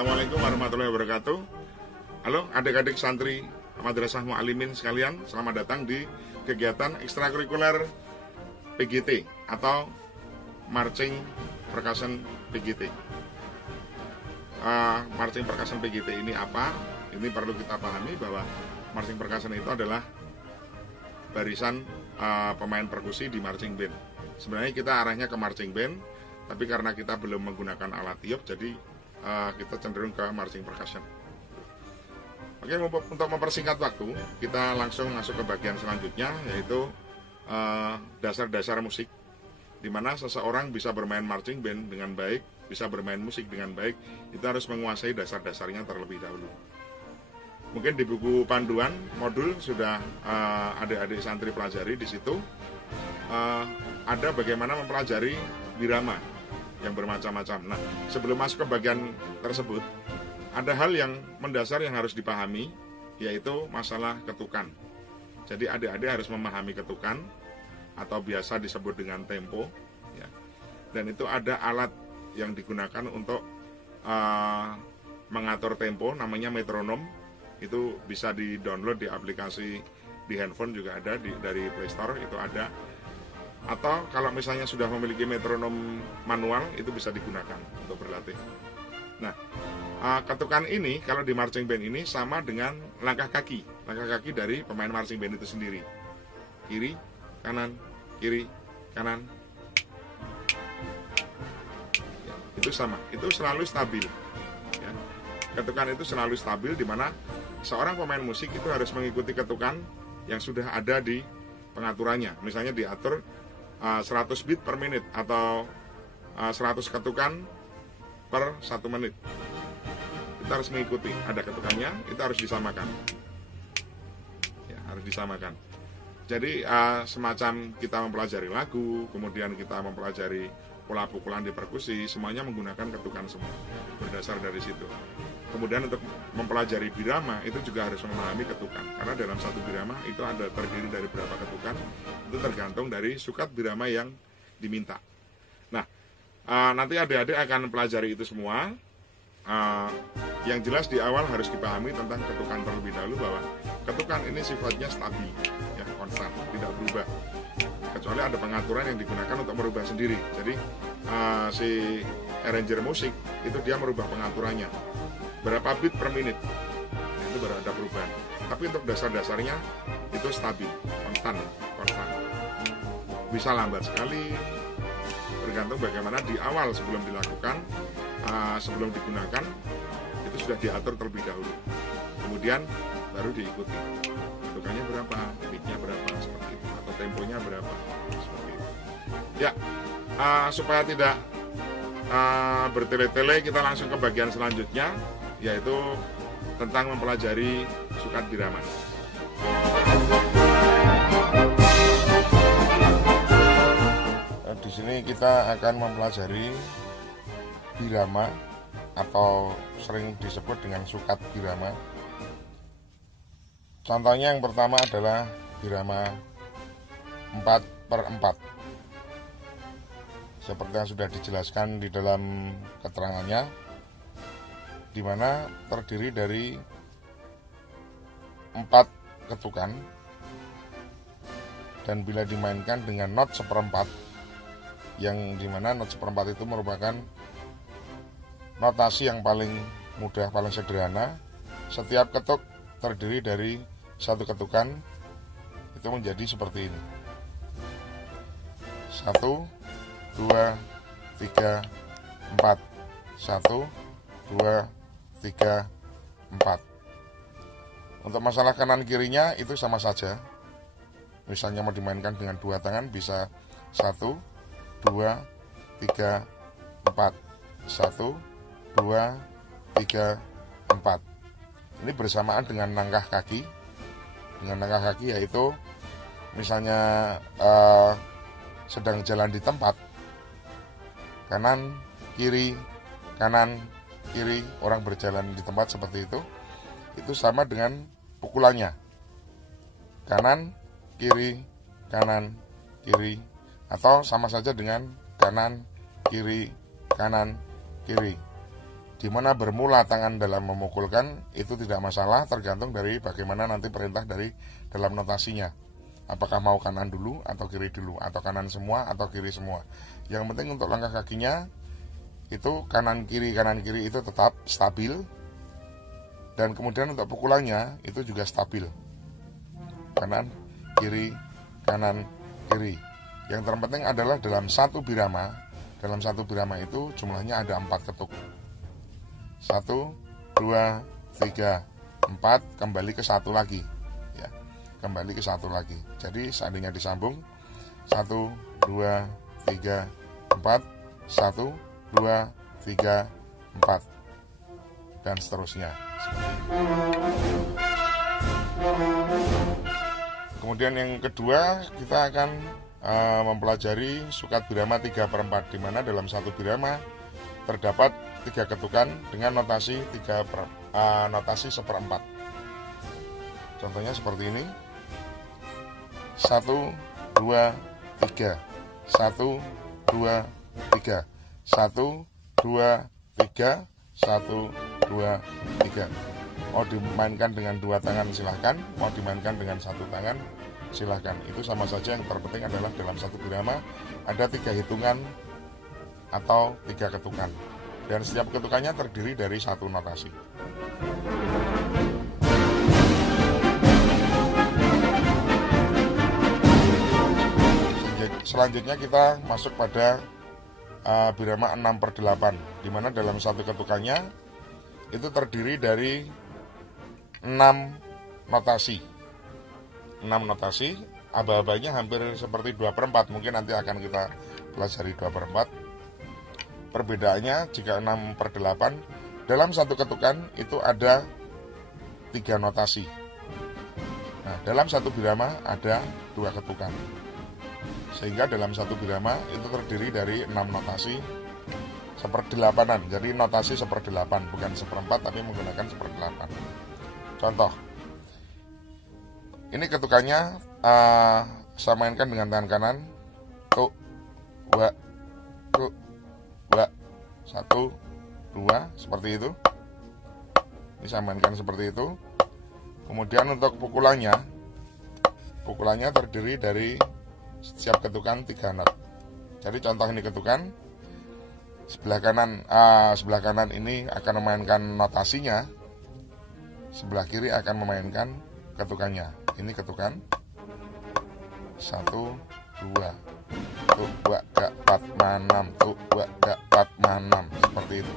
Assalamualaikum warahmatullahi wabarakatuh. Halo adik-adik santri Madrasah Mu'allimin sekalian, selamat datang di kegiatan ekstrakurikuler PGT atau Marching Percussion PGT. Marching Percussion PGT ini apa? Ini perlu kita pahami bahwa Marching Percussion itu adalah barisan pemain perkusi di marching band. Sebenarnya kita arahnya ke marching band, tapi karena kita belum menggunakan alat tiup, jadi kita cenderung ke marching percussion. Oke, untuk mempersingkat waktu, kita langsung masuk ke bagian selanjutnya, yaitu dasar-dasar musik, di mana seseorang bisa bermain marching band dengan baik, bisa bermain musik dengan baik, itu harus menguasai dasar-dasarnya terlebih dahulu. Mungkin di buku panduan modul sudah adik-adik santri pelajari. Di situ ada bagaimana mempelajari birama yang bermacam-macam. Nah, sebelum masuk ke bagian tersebut, ada hal yang mendasar yang harus dipahami, yaitu masalah ketukan. Jadi adik-adik harus memahami ketukan, atau biasa disebut dengan tempo, ya. Dan itu ada alat yang digunakan untuk mengatur tempo, namanya metronom. Itu bisa di-download di aplikasi di handphone juga ada, dari Play Store itu ada. Atau kalau misalnya sudah memiliki metronom manual, itu bisa digunakan untuk berlatih. Nah, ketukan ini kalau di marching band ini sama dengan langkah kaki dari pemain marching band itu sendiri. Kiri, kanan, kiri, kanan. Ya, itu sama, itu selalu stabil. Ya. Ketukan itu selalu stabil, di mana seorang pemain musik itu harus mengikuti ketukan yang sudah ada di pengaturannya. Misalnya diatur 100 beat per menit atau 100 ketukan per 1 menit. Kita harus mengikuti, ada ketukannya, itu harus disamakan. Ya, harus disamakan. Jadi semacam kita mempelajari lagu, kemudian kita mempelajari pola pukulan di perkusi, semuanya menggunakan ketukan semua, berdasar dari situ. Kemudian untuk mempelajari birama itu juga harus memahami ketukan, karena dalam satu birama itu ada terdiri dari berapa ketukan, itu tergantung dari sukat birama yang diminta. Nah, nanti adik-adik akan pelajari itu semua. Yang jelas di awal harus dipahami tentang ketukan terlebih dahulu, bahwa ketukan ini sifatnya stabil, ya, konstan, tidak berubah, kecuali ada pengaturan yang digunakan untuk merubah sendiri. Jadi si arranger musik itu dia merubah pengaturannya berapa beat per menit, nah, itu baru ada perubahan. Tapi untuk dasar-dasarnya itu stabil, konstan. Bisa lambat sekali, tergantung bagaimana di awal sebelum dilakukan, sebelum digunakan, itu sudah diatur terlebih dahulu. Kemudian baru diikuti. Ketukannya berapa, beatnya berapa, seperti itu, atau temponya berapa, seperti itu. Ya, supaya tidak bertele-tele, kita langsung ke bagian selanjutnya, yaitu tentang mempelajari sukat birama. Di sini kita akan mempelajari birama, atau sering disebut dengan sukat birama. Contohnya yang pertama adalah birama 4/4. Seperti yang sudah dijelaskan di dalam keterangannya, di mana terdiri dari 4 ketukan, dan bila dimainkan dengan not 1/4, yang dimana not 1/4 itu merupakan notasi yang paling mudah, paling sederhana. Setiap ketuk terdiri dari 1 ketukan, itu menjadi seperti ini: 1, 2, 3, 4. 1, 2, 3, 4. Untuk masalah kanan kirinya itu sama saja. Misalnya mau dimainkan dengan 2 tangan, bisa 1, 2, 3, 4. 1, 2, 3, 4. Ini bersamaan dengan langkah kaki. Dengan langkah kaki yaitu misalnya sedang jalan di tempat, kanan, kiri, kanan, kiri, orang berjalan di tempat seperti itu sama dengan pukulannya. Kanan, kiri, kanan, kiri, atau sama saja dengan kanan, kiri, kanan, kiri. Di mana bermula tangan dalam memukulkan itu tidak masalah, tergantung dari bagaimana nanti perintah dari dalam notasinya. Apakah mau kanan dulu atau kiri dulu, atau kanan semua atau kiri semua. Yang penting untuk langkah kakinya itu kanan kiri itu tetap stabil, dan kemudian untuk pukulannya itu juga stabil. Kanan kiri kanan kiri. Yang terpenting adalah dalam satu birama itu jumlahnya ada 4 ketuk. 1, 2, 3, 4, kembali ke 1 lagi ya. Kembali ke 1 lagi. Jadi seandainya disambung 1, 2, 3, 4, 1, 2, 3, 4 dan seterusnya. Kemudian yang kedua kita akan mempelajari sukat birama 3/4, di mana dalam satu birama terdapat 3 ketukan dengan notasi 1/4. Contohnya seperti ini. 1, 2, 3. 1, 2, 3. 1, 2, 3. 1, 2, 3. Mau dimainkan dengan 2 tangan silahkan, mau dimainkan dengan 1 tangan silahkan. Itu sama saja, yang terpenting adalah dalam satu birama ada 3 hitungan atau 3 ketukan. Dan setiap ketukannya terdiri dari 1 notasi. Selanjutnya kita masuk pada birama 6/8, di mana dalam satu ketukannya itu terdiri dari 6 notasi. 6 notasi, aba-abanya hampir seperti 2/4, mungkin nanti akan kita pelajari 2/4. Perbedaannya jika 6/8, dalam satu ketukan itu ada 3 notasi. Nah, dalam satu birama ada 2 ketukan. Sehingga dalam satu birama itu terdiri dari 6 notasi 1/8. Jadi notasi 1/8, bukan 1/4 tapi menggunakan 1/8. Contoh. Ini ketukannya saya mainkan dengan tangan kanan. Tu, wa, tu, wa. 1, 2, seperti itu. Ini saya mainkan seperti itu. Kemudian untuk pukulannya terdiri dari setiap ketukan 3 not. Jadi contoh ini ketukan. Sebelah kanan ini akan memainkan notasinya. Sebelah kiri akan memainkan ketukannya. Ini ketukan 1, 2, tu, wa, ga, pat, manam, tu, wa, ga, pat, manam, seperti itu.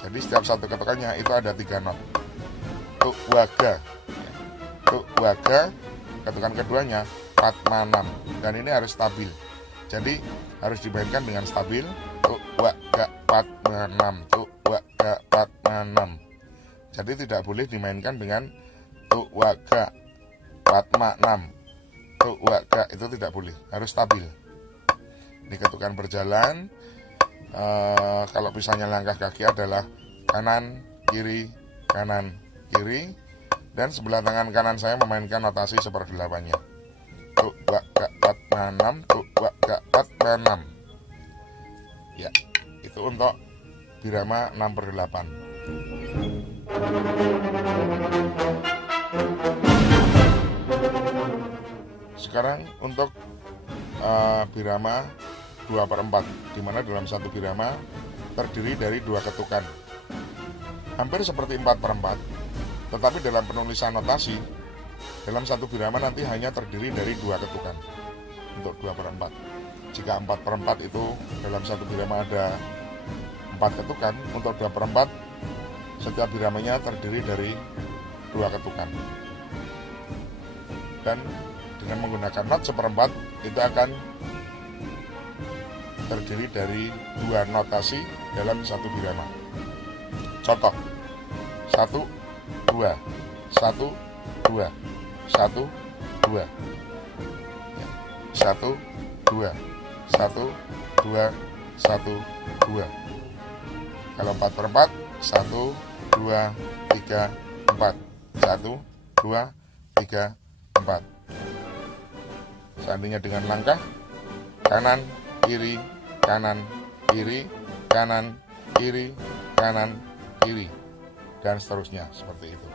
Jadi setiap satu ketukannya itu ada 3 not. Tu, wa, ga. Tu, wa, ga. Ketukan keduanya pat, manam, dan ini harus stabil. Jadi harus dimainkan dengan stabil. Tu, wa, ga, pat, manam, tu, wa, ga, pat, manam. Jadi tidak boleh dimainkan dengan tu, wa, ga, pat, manam. Tu, wa, ga, itu tidak boleh, harus stabil. Ini ketukan berjalan. Kalau misalnya langkah kaki adalah kanan, kiri, dan sebelah tangan kanan saya memainkan notasi 1/8-nya. Tu, wa, ga, pat, manam, tu, wa, ga, pat, manam. Ya, itu untuk birama 6/8. Sekarang untuk birama 2/4, di mana dalam satu birama terdiri dari 2 ketukan. Hampir seperti 4/4, tetapi dalam penulisan notasi dalam satu birama nanti hanya terdiri dari 2 ketukan untuk 2/4. Jika 4/4 itu dalam satu birama ada 4 ketukan, untuk 2/4 setiap biramanya terdiri dari 2 ketukan. Dan dengan menggunakan not 1/4 itu akan terdiri dari 2 notasi dalam satu birama. Contoh 1, 2, 1, 2, 1, 2, 1, 2, 1, 2, 1, 2. Kalau 4/4, 1, 2, 3, 4. 1, 2, 3, 4. Seandainya dengan langkah kanan, kiri, kanan, kiri, kanan, kiri, kanan, kiri, dan seterusnya seperti itu.